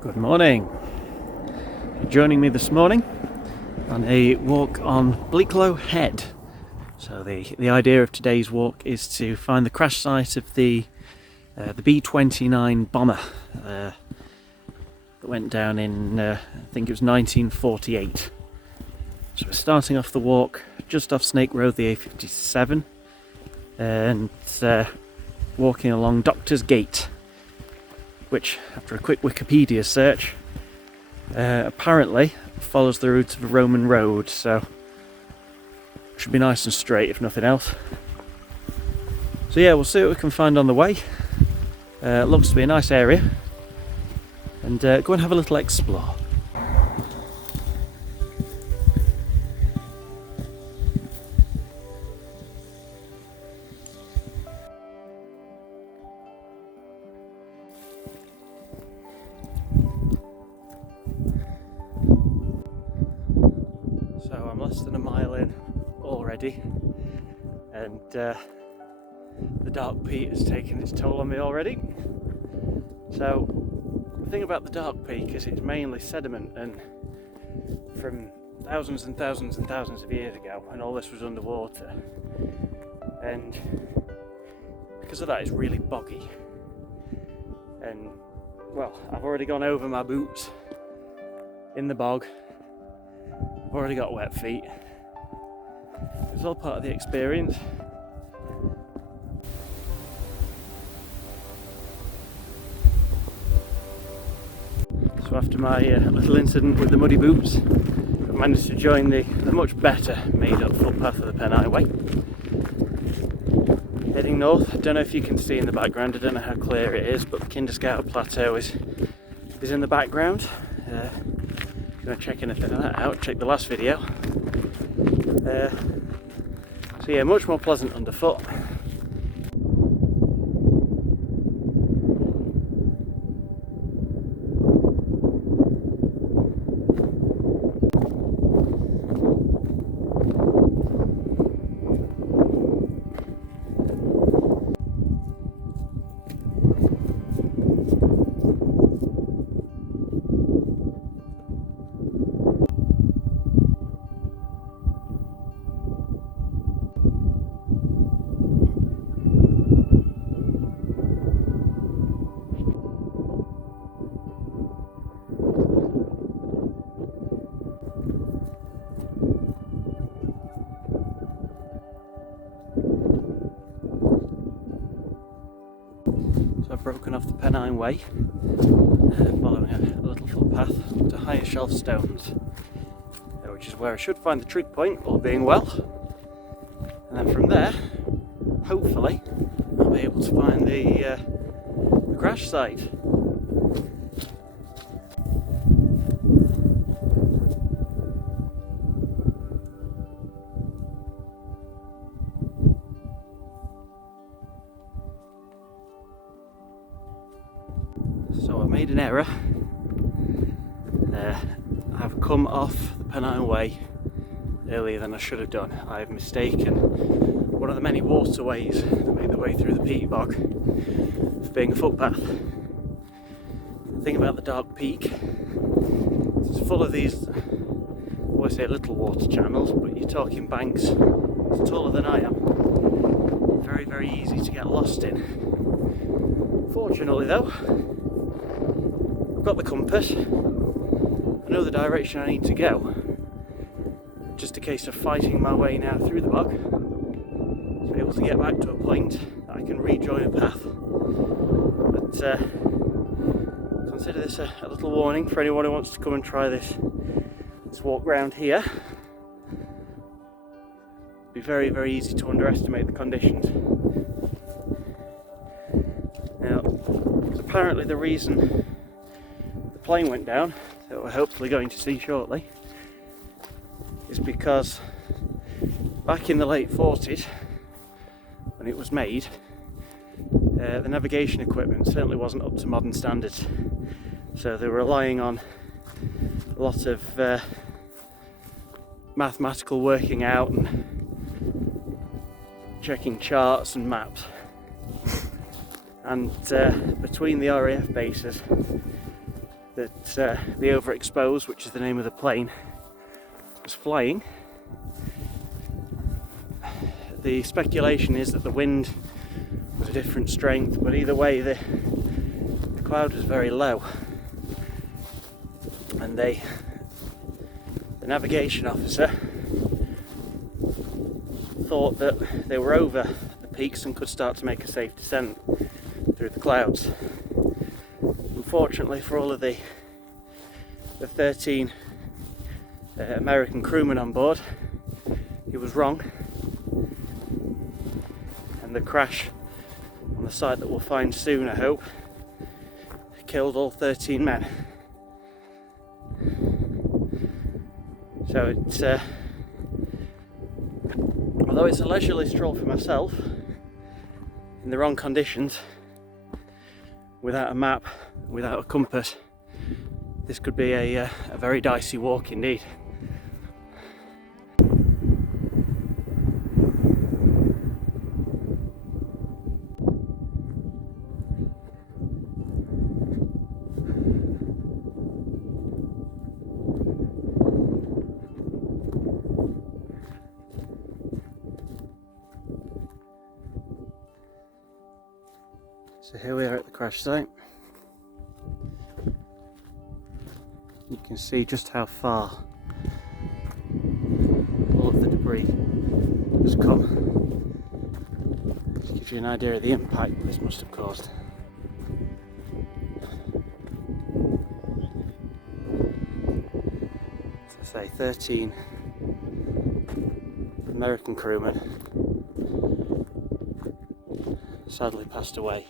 Good morning. Joining me this morning on a walk on Bleaklow Head. So the idea of today's walk is to find the crash site of the B-29 bomber that went down in I think it was 1948. So we're starting off the walk just off Snake Road, the A57, and walking along Doctor's Gate, which, after a quick Wikipedia search, apparently follows the route of a Roman road, so should be nice and straight if nothing else. So yeah, we'll see what we can find on the way. Looks to be a nice area, and go and have a little explore. So I'm less than a mile in already, and the dark peat has taken its toll on me already. So the thing about the dark peak is it's mainly sediment, and from thousands and thousands and thousands of years ago, and all this was underwater, and because of that it's really boggy. And well, I've already gone over my boots in the bog. I've already got wet feet. It's all part of the experience. So after my little incident with the muddy boots, I managed to join the much better made up footpath of the Penine Way. Heading north. I don't know if you can see in the background, I don't know how clear it is, but the Kinderscout Plateau is in the background. If you want to check anything like that out, check the last video. So yeah, much more pleasant underfoot. So I've broken off the Penine Way, following a little footpath to higher shelf stones, which is where I should find the trig point, all being well. And then from there, hopefully, I'll be able to find the crash site. So I made an error. I've come off the Penine Way earlier than I should have done. I've mistaken one of the many waterways that make their way through the peat bog for being a footpath. The thing about the dark peak, it's full of these, well, I say little water channels, but you're talking banks as taller than I am. Very, very easy to get lost in. Fortunately though, I've got the compass, I know the direction I need to go. Just a case of fighting my way now through the bog to be able to get back to a point that I can rejoin a path. But consider this a little warning for anyone who wants to come and try this walk round here. It'd be very, very easy to underestimate the conditions. Now, apparently the reason the plane went down, that we're hopefully going to see shortly, is because back in the late 40s, when it was made, the navigation equipment certainly wasn't up to modern standards. So they were relying on a lot of mathematical working out and checking charts and maps. And between the RAF bases, that the overexposed, which is the name of the plane, was flying. The speculation is that the wind was a different strength, but either way the cloud was very low, and the navigation officer thought that they were over the peaks and could start to make a safe descent through the clouds. Unfortunately for all of the 13 American crewmen on board, he was wrong, and the crash on the site that we'll find soon, I hope, killed all 13 men. So it's although it's a leisurely stroll for myself, in the wrong conditions, without a map, without a compass, this could be a very dicey walk indeed. So here we are at the crash site. You can see just how far all of the debris has come. Just gives you an idea of the impact this must have caused. As I say, 13 American crewmen sadly passed away.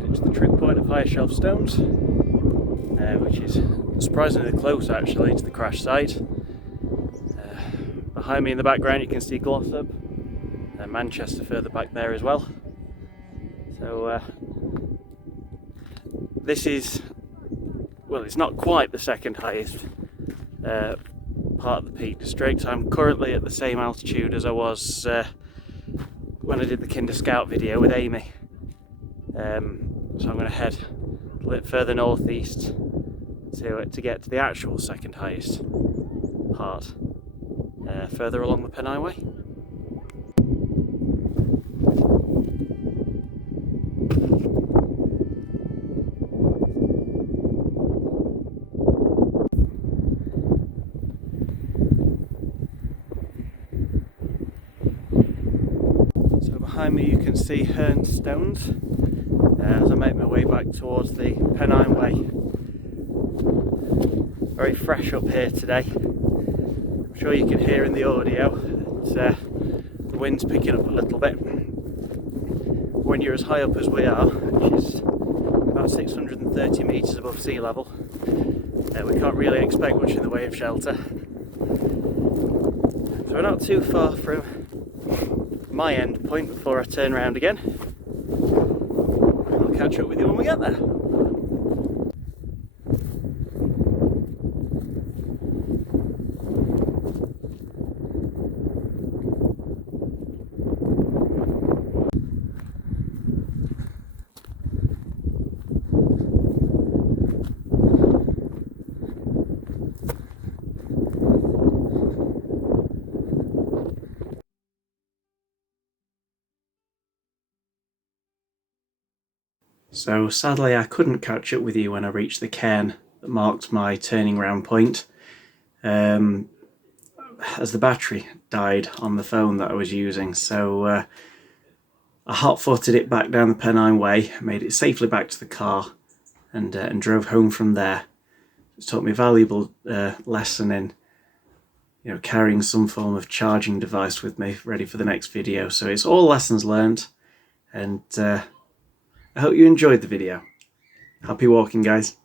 To the trig point of High Shelf Stones, which is surprisingly close actually to the crash site. Behind me in the background you can see Glossop, Manchester further back there as well. So this is, well, it's not quite the second highest part of the Peak District. I'm currently at the same altitude as I was when I did the Kinder Scout video with Amy. So I'm going to head a little further northeast to get to the actual second highest part, further along the Penine Way. So behind me you can see Herne Stones. As I make my way back towards the Penine Way. Very fresh up here today. I'm sure you can hear in the audio that the wind's picking up a little bit. When you're as high up as we are, which is about 630 metres above sea level, we can't really expect much in the way of shelter. So we're not too far from my end point before I turn around again. Catch up with you when we get there. So sadly I couldn't catch up with you when I reached the cairn that marked my turning round point, as the battery died on the phone that I was using. So I hot-footed it back down the Penine Way, made it safely back to the car, and drove home from there. It's taught me a valuable lesson in carrying some form of charging device with me ready for the next video. So it's all lessons learned, and I hope you enjoyed the video. Happy walking, guys.